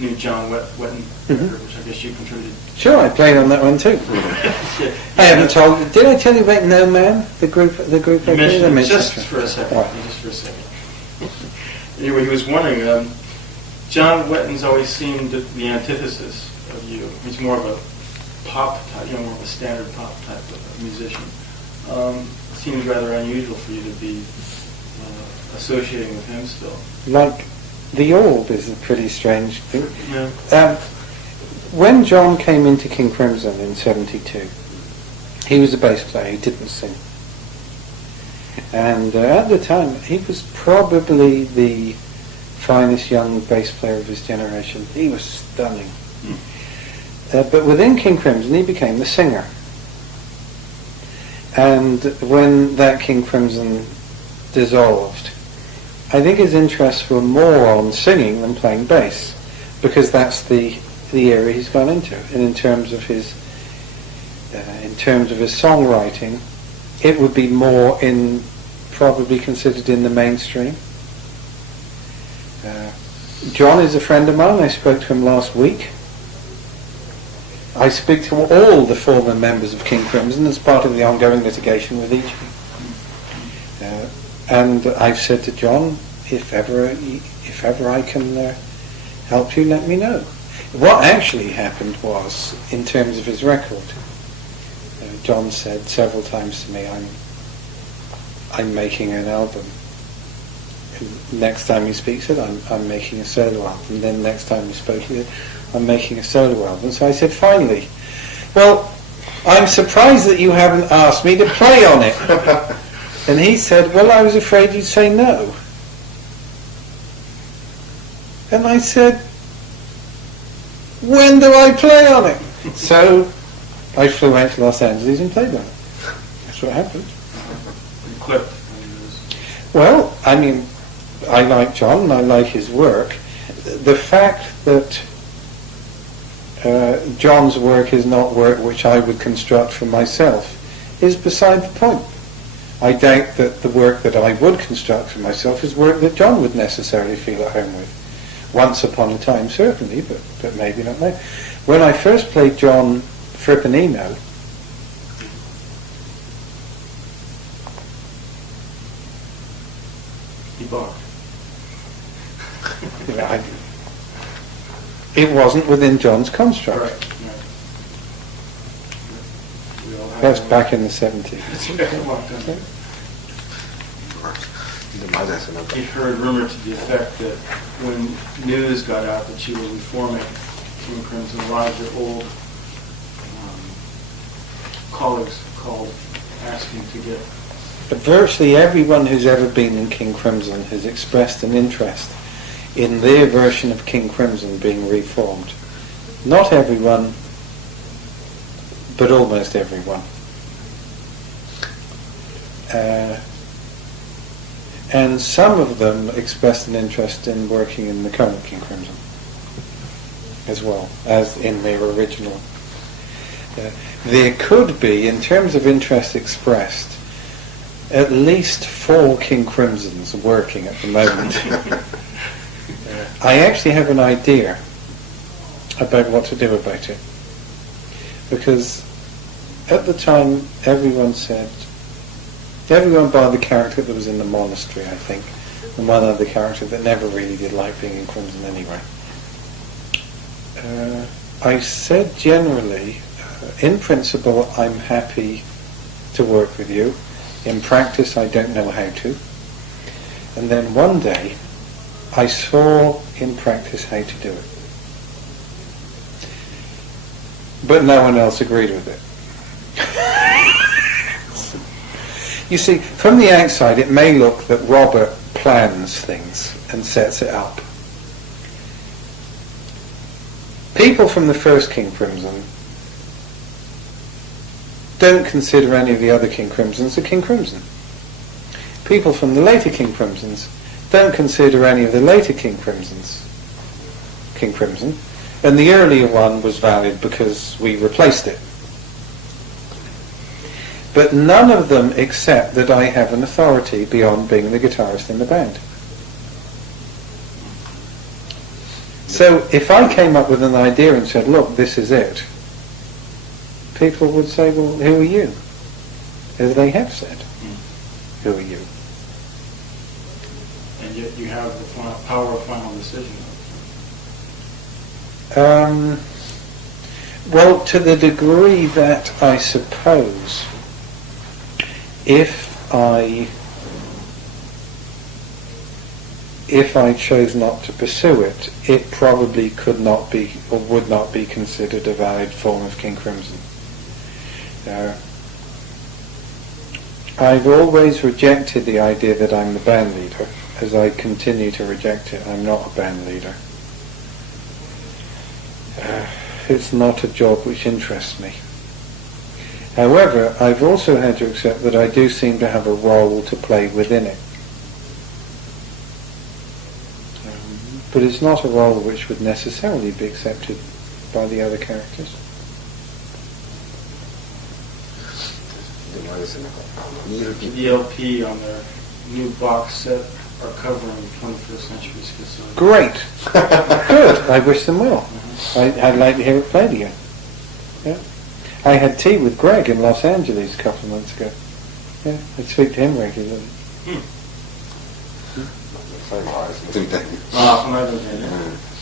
new John Wetton record, which I guess you contributed. Sure, I played on that one too. I haven't told. Did I tell you about No Man, the group? You mentioned it just for a second. Right. Just for a second. Anyway, he was wondering. John Wetton's always seemed the antithesis of you. He's more of a pop type, more of a standard pop type of musician. It seems rather unusual for you to be associating with him still. Like the Orb is a pretty strange thing. Yeah. When John came into King Crimson in 72, he was a bass player, he didn't sing. And at the time, he was probably the finest young bass player of his generation. He was stunning. But within King Crimson, he became the singer. And when that King Crimson dissolved, I think his interests were more on singing than playing bass, because that's the area he's gone into. And in terms of his songwriting, it would be more probably considered in the mainstream. John is a friend of mine. I spoke to him last week. I speak to all the former members of King Crimson as part of the ongoing litigation with each. And I've said to John, if ever I can help you, let me know. What actually happened was, in terms of his record, John said several times to me, I'm making an album. And next time he speaks it, I'm making a solo album. Then next time we spoke it, I'm making a solo album. So I said, finally, well, I'm surprised that you haven't asked me to play on it. And he said, well, I was afraid you'd say no. And I said, when do I play on it? So I flew out to Los Angeles and played on it. That's what happened. You clipped. Well, I mean, I like John and I like his work. The fact that John's work is not work which I would construct for myself is beside the point. I doubt that the work that I would construct for myself is work that John would necessarily feel at home with. Once upon a time, certainly, but maybe not now. When I first played John Fripp and Eno, he barked. It wasn't within John's construct. Right. That's back in the 70s. He heard rumor to the effect that when news got out that you were reforming King Crimson, a lot of your old colleagues called asking to get... But virtually everyone who's ever been in King Crimson has expressed an interest in their version of King Crimson being reformed. Not everyone, but almost everyone. And some of them expressed an interest in working in the current King Crimson as well as in their original. There could be, in terms of interest expressed, at least 4 King Crimsons working at the moment. I actually have an idea about what to do about it, because at the time everyone said, Everyone bar the character that was in the monastery, I think, and one other character that never really did like being in Crimson anyway. I said generally, in principle, I'm happy to work with you. In practice, I don't know how to. And then one day, I saw in practice how to do it. But no one else agreed with it. You see, from the outside, it may look that Robert plans things and sets it up. People from the first King Crimson don't consider any of the other King Crimsons a King Crimson. People from the later King Crimsons don't consider any of the later King Crimsons King Crimson, and the earlier one was valid because we replaced it. But none of them accept that I have an authority beyond being the guitarist in the band. So if I came up with an idea and said, look, this is it, people would say, well, who are you? As they have said, who are you? And yet you have the power of final decision. Well, to the degree that I suppose if I chose not to pursue it, it probably could not be or would not be considered a valid form of King Crimson. I've always rejected the idea that I'm the band leader, as I continue to reject it. I'm not a band leader. It's not a job which interests me. However, I've also had to accept that I do seem to have a role to play within it. But it's not a role which would necessarily be accepted by the other characters. The LP on their new box set are covering 21st Century Schizoid. Great! Good! I wish them well. I'd like to hear it played again. Yeah. I had tea with Greg in Los Angeles a couple of months ago. Yeah, I speak to him regularly.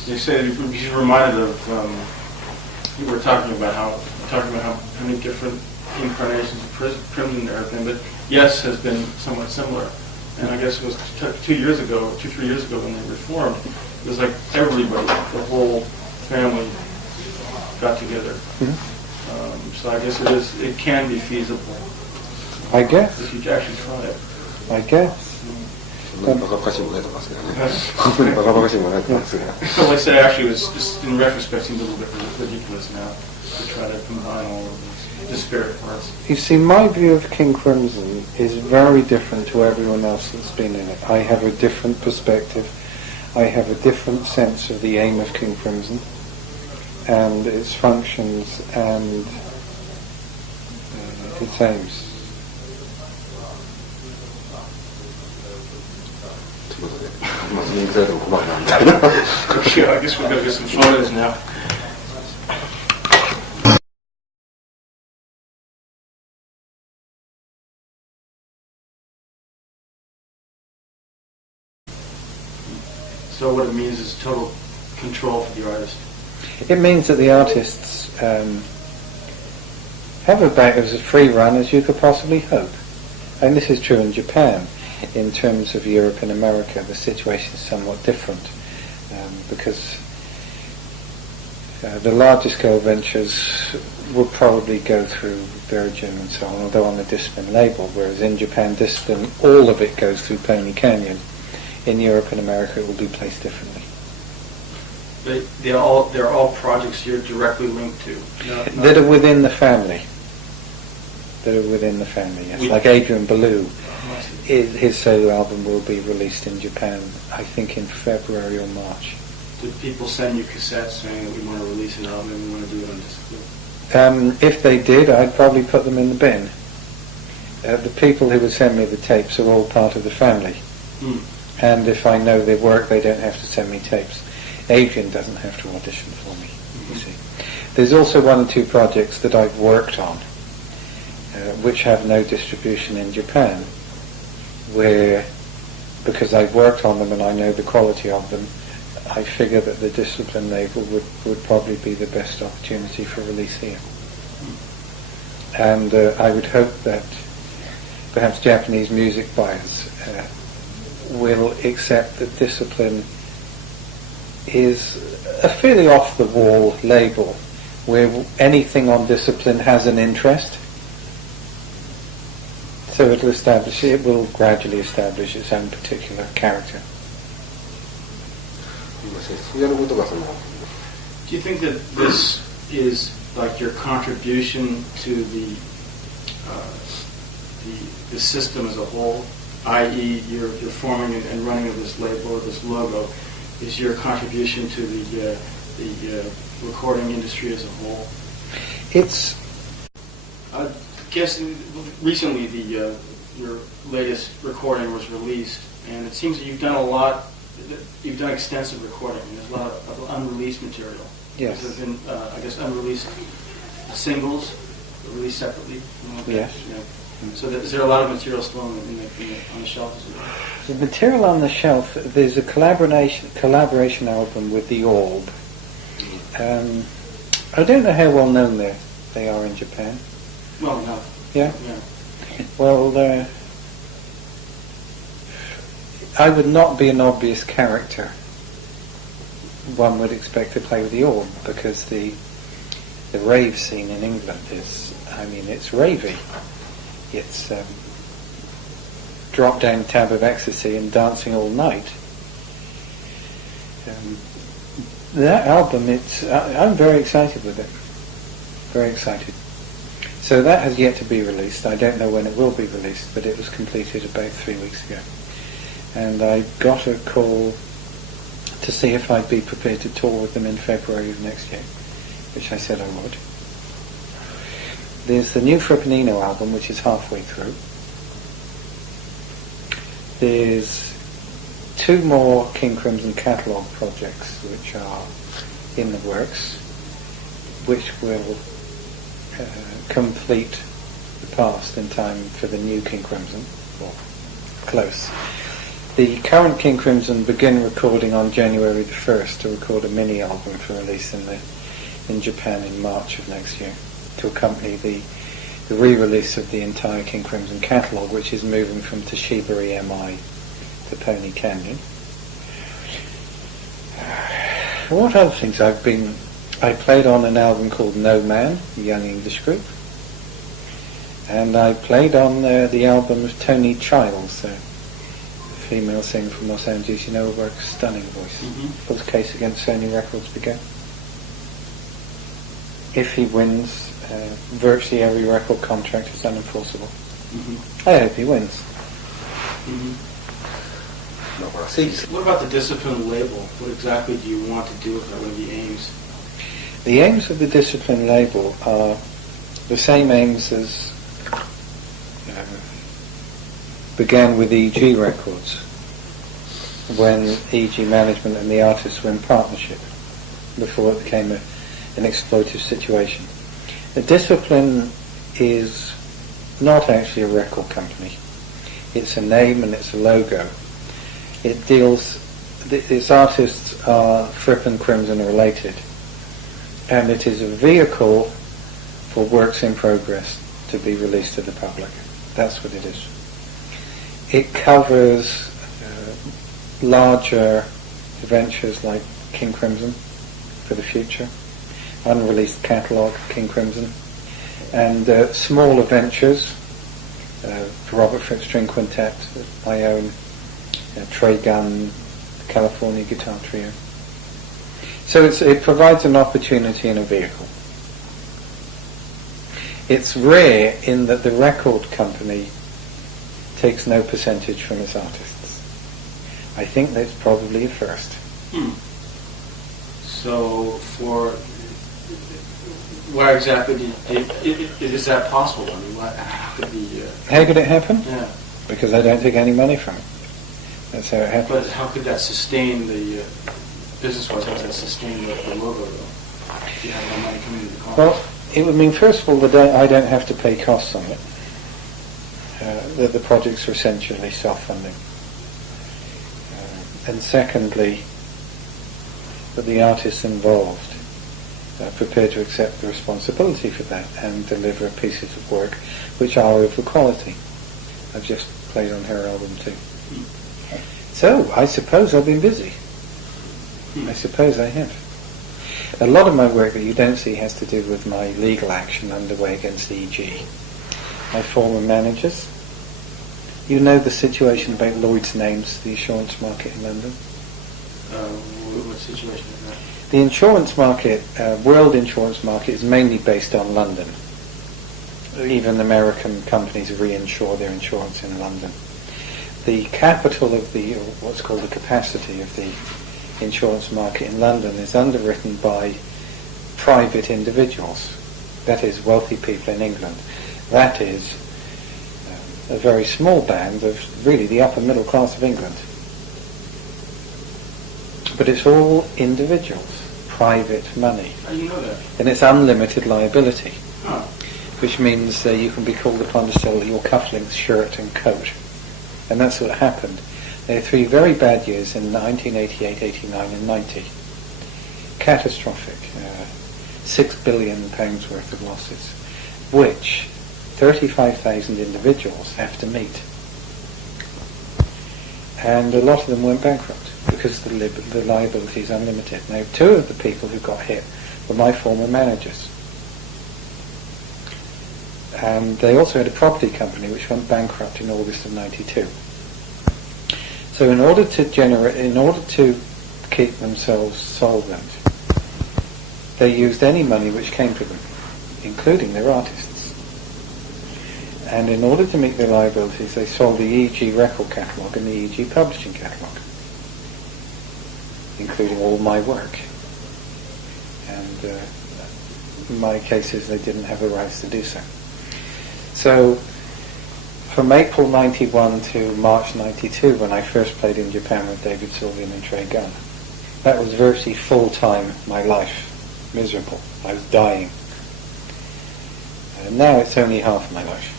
You said he's reminded of. You were talking about how many different incarnations of Crimson and everything, but Yes has been somewhat similar. And I guess it was 3 years ago when they reformed. It was like everybody, the whole family, got together. So I guess it can be feasible. I guess. If you actually try it. I guess. Well, I say actually, it's just in retrospect seems a little bit ridiculous now to try to combine all of these disparate parts. You see, my view of King Crimson is very different to everyone else that's been in it. I have a different perspective. I have a different sense of the aim of King Crimson and its functions and its aims. Sure, I guess we're going to get some photos now. So what it means is total control for the artist. It means that the artists have about as a free run as you could possibly hope. And this is true in Japan. In terms of Europe and America, the situation is somewhat different because the larger scale ventures will probably go through Virgin and so on, although on a Discipline label, whereas in Japan, Discipline, all of it goes through Pony Canyon. In Europe and America, it will be placed differently. They're all projects you're directly linked to. That are within the family. Yes. Like Adrian Ballou. His solo album will be released in Japan, I think in February or March. Did people send you cassettes saying that we want to release an album and we want to do it on Discipline? If they did, I'd probably put them in the bin. The people who would send me the tapes are all part of the family. And if I know their work, they don't have to send me tapes. Adrian doesn't have to audition for me, you see. There's also 1 or 2 projects that I've worked on. which have no distribution in Japan, where, because I've worked on them and I know the quality of them, I figure that the discipline label would probably be the best opportunity for release here. And I would hope that perhaps Japanese music buyers will accept that discipline is a fairly off-the-wall label, where anything on discipline has an interest. So it will gradually establish its own particular character. Do you think that this is like your contribution to the system as a whole, i.e., you're forming and running of this label or this logo, is your contribution to the recording industry as a whole? It's. I guess recently your latest recording was released, and it seems that you've done a lot. You've done extensive recording, and there's a lot of unreleased material. Yes. There have been, I guess, unreleased singles released separately. Yes. Yeah. So is there a lot of material still on the shelf as well? The material on the shelf, there's a collaboration album with the Orb. I don't know how well known they are in Japan. Well enough. Yeah? Yeah. Well, I would not be an obvious character one would expect to play with the Orb, because the rave scene in England is, it's ravey. It's drop down tab of ecstasy and dancing all night. That album, I'm very excited with it. Very excited. So that has yet to be released. I don't know when it will be released, but it was completed about 3 weeks ago. And I got a call to see if I'd be prepared to tour with them in February of next year, which I said I would. There's the new Fripp album, which is halfway through. There's 2 more King Crimson catalogue projects which are in the works, which will complete the past in time for the new King Crimson, or close. The current King Crimson begin recording on January the 1st to record a mini album for release in Japan in March of next year, to accompany the re-release of the entire King Crimson catalogue, which is moving from Toshiba EMI to Pony Canyon. What other things I played on an album called No Man, a young English group, and I played on the album of Tony Childs, a female singer from Los Angeles, her stunning voice. Full case against Sony Records began. If he wins, virtually every record contract is unenforceable. I hope he wins. What about the discipline label? What exactly do you want to do with it? What are the aims? The aims of the discipline label are the same aims as began with EG Records, when EG management and the artists were in partnership, before it became an exploitative situation. The discipline is not actually a record company. It's a name and it's a logo. It deals, its artists are Fripp and Crimson related, and it is a vehicle for works in progress to be released to the public. That's what it is. It covers larger ventures like King Crimson for the future, unreleased catalogue King Crimson, and smaller ventures, Robert Fripp String Quintet, my own, Trey Gunn, California Guitar Trio. So it provides an opportunity in a vehicle. It's rare in that the record company takes no percentage from its artists. I think that's probably a first. So where exactly is that possible? I mean, how could it happen? Yeah. Because I don't take any money from it. That's how it happens. But how could that sustain the business-wise? How does that sustain the logo, though? If you have no money coming into the cost? Well, it would mean, first of all, that I don't have to pay costs on it. that the projects are essentially self-funding. And secondly, that the artists involved are prepared to accept the responsibility for that and deliver pieces of work which are of quality. I've just played on her album too. So, I suppose I've been busy. I suppose I have. A lot of my work that you don't see has to do with my legal action underway against EG. My former managers. You know the situation about Lloyd's Names, the insurance market in London? What situation is that? The insurance market, world insurance market, is mainly based on London. Even American companies reinsure their insurance in London. The capital of the, or what's called the capacity of the insurance market in London is underwritten by private individuals. That is, wealthy people in England. That is a very small band of really the upper middle class of England. But it's all individuals, private money. How do you know that? And it's unlimited liability, which means you can be called upon to sell your cufflinks, shirt and coat. And that's what happened. There were 3 very bad years in 1988, 89 and 90. Catastrophic. £6 billion worth of losses, which 35,000 individuals have to meet. And a lot of them went bankrupt because the liability is unlimited. Now, 2 of the people who got hit were my former managers. And they also had a property company which went bankrupt in August of 92. So in order to keep themselves solvent, they used any money which came to them, including their artists. And in order to meet their liabilities, they sold the EG record catalogue and the EG publishing catalogue, including all my work. And in my cases, they didn't have the rights to do so. So, from April 91 to March 92, when I first played in Japan with David Sylvian and Trey Gunn, that was virtually full-time my life. Miserable. I was dying. And now it's only half my life.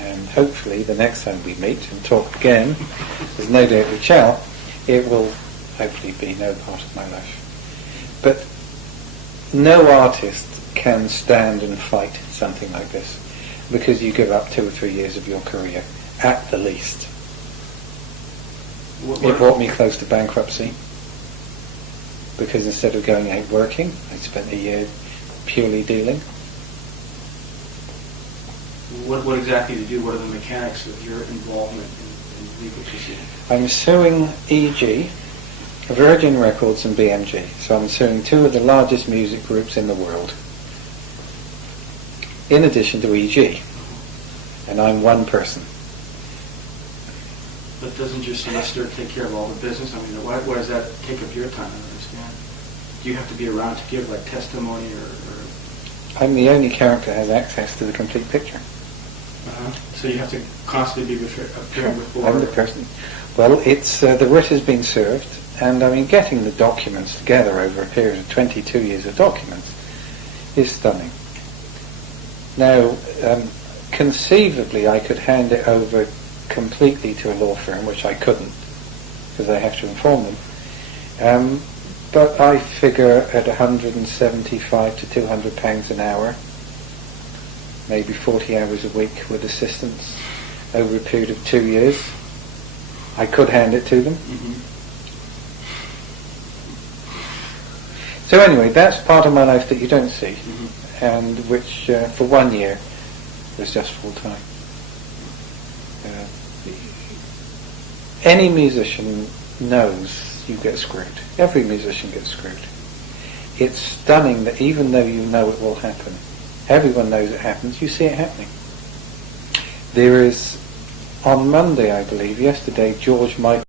And hopefully the next time we meet and talk again, there's no doubt we shall, it will hopefully be no part of my life. But no artist can stand and fight something like this, because you give up 2 or 3 years of your career, at the least. It brought me close to bankruptcy, because instead of going out working, I spent a year purely dealing. What exactly do you do? What are the mechanics of your involvement in legal proceedings? I'm suing EG, Virgin Records and BMG. So I'm suing 2 of the largest music groups in the world, in addition to EG. And I'm one person. But doesn't your solicitor take care of all the business? I mean, why does that take up your time? I don't understand. Do you have to be around to give like testimony or... I'm the only character that has access to the complete picture. So you have to constantly be appearing before... I'm the person. Well, it's the writ has been served, and I mean, getting the documents together over a period of 22 years of documents is stunning. Now, conceivably, I could hand it over completely to a law firm, which I couldn't, because I have to inform them. But I figure at £175 to £200 an hour, maybe 40 hours a week with assistance over a period of 2 years, I could hand it to them. So anyway, that's part of my life that you don't see, and which for 1 year was just full time. Any musician knows you get screwed. Every musician gets screwed. It's stunning that even though you know it will happen, everyone knows it happens, you see it happening. There is, on Monday I believe, yesterday, George Michael